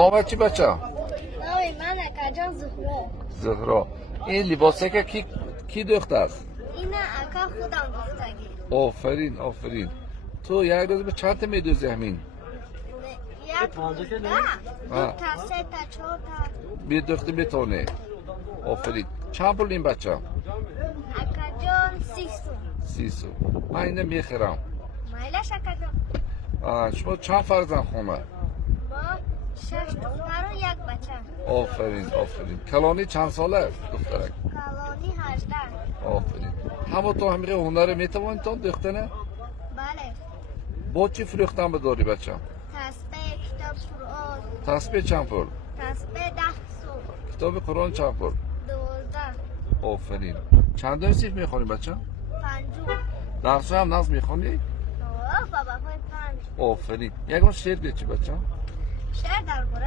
نام چی بچه؟ نام من اکا جان زهرا. زهرا. این لباسه که کی دوخته است؟ این اکا خودم دوختگی. آفرین آفرین. تو یک روز به چند تا میدوزی همین؟ یک دو تا سه تا چهار تا. بی دخته میتونه. آفرین. چند پول این بچه؟ اکا جان 30 سو. من اینه میخرم. مایلش اکا جان. شما چند فرزند خونه؟ ما 6 دختر و یک بچه. آفرین آفرین. کلانی چند ساله دخترک؟ کلانی 18. آفرین. همه تو همیشه هنر میتوانید تا دختنه؟ بله. با چی فروختن بداری بچه؟ تسبیح کتاب قرآن. تسبیح چند پول؟ تسبیح 10 سو. کتاب قرآن چند پول؟ 12. آفرین. چند صیف میخونی بچه؟ 5. درس هم نظم میخونی؟ بابا های 5. آفرین. یکم شعر بچه بچه؟ شعر درباره